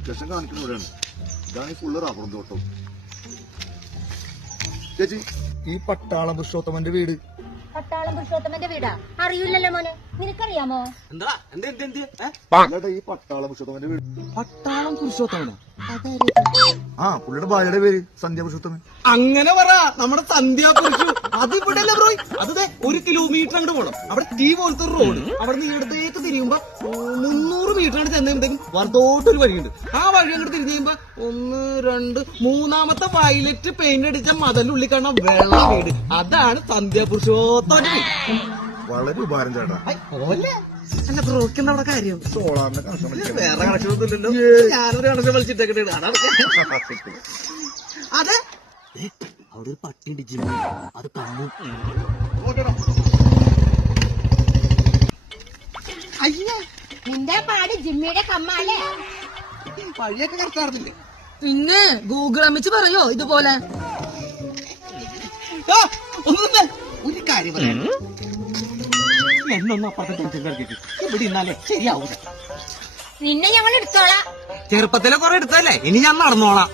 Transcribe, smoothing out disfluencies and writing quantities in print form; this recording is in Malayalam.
ലൊക്കേഷൻ കാണിക്കുന്നവരാണ്. ഇതാണ് ഈ ഫുള്ള് റബ്ബറും തോട്ടം. ചേച്ചി, ഈ പട്ടാളം പുരുഷോത്തമന്റെ വീട്. പട്ടാളം പുരുഷോത്തമന്റെ വീടാ? അറിയില്ലല്ലോ മോനെ, നിനക്കറിയാമോ? ഈ പട്ടാളം പുരുഷോത്തമന്റെ വീട്. പട്ടാളം പുരുഷോത്തമനോ? ആ, പുള്ളിയുടെ ഭാര്യയുടെ പേര് സന്ധ്യ പുരുഷോത്തമൻ. അങ്ങനെ പറ, നമ്മുടെ സന്ധ്യ പുരുഷു. അത് ഇവിടെ അല്ല ബ്രോ, അത് 1 കിലോമീറ്റർ അങ്ങോട്ട് പോകണം. അവിടെ ടീ പോലത്തെ ഒരു റോഡ്, അവിടെ നിന്ന് ഇടത്തേക്ക് തിരിയുമ്പോ 300 മീറ്റർ അങ്ങോട്ട് ചെന്നപ്പോഴത്തേക്കും വലത്തോട്ടൊരു വഴിയുണ്ട്. ആ വഴി അങ്ങോട്ട് തിരിഞ്ഞു കഴിയുമ്പോ 1, 2, 3-ാമത്തെ വയലറ്റ് പെയിന്റ് അടിച്ച മതിലുള്ളിൽ കാണാൻ വെള്ള വീട്. അതാണ് സന്ധ്യ പുരുഷോത്തമന്റെ വീട്. വളരെ ഉപകാരം ചേട്ടാ. എന്റെ ബ്രോക്ക് എന്താ അവിടെ കാര്യം? സോളാറിന്റെ കണക്ഷൻ വേറെ കണക്ഷൻ ഒന്നും ഇല്ലല്ലോ. ഞാനൊരു കണക്ഷൻ വലിച്ചിട്ടേക്കട്ടെ. അതെ, അവിടെ ഒരു പട്ടിയുണ്ട് ജിമ്മി, അത് കണ്ണു. അയ്യോ, നിന്റെ പാട് ജിമ്മിയുടെ കമ്മാലേ. വഴിയൊക്കെ കറക്റ്റായിരുന്നില്ലേ? പിന്നെ ഗൂഗിൾ അമ്മിച്ച് പറയോ ഇതുപോലെ? ഒന്നും ഒരു കാര്യം പറയാം, എന്നൊന്നും അപ്പുറത്തെ ടെൻഷൻ കളിക്കിട്ട് ഇവിടെ ഇന്നാലേ ശരിയാവൂല. നിന്നെ ഞങ്ങൾ എടുത്തോളാം. ചെറുപ്പത്തിലെ കുറെ എടുത്തല്ലേ, ഇനി ഞാൻ നടന്നോളാം.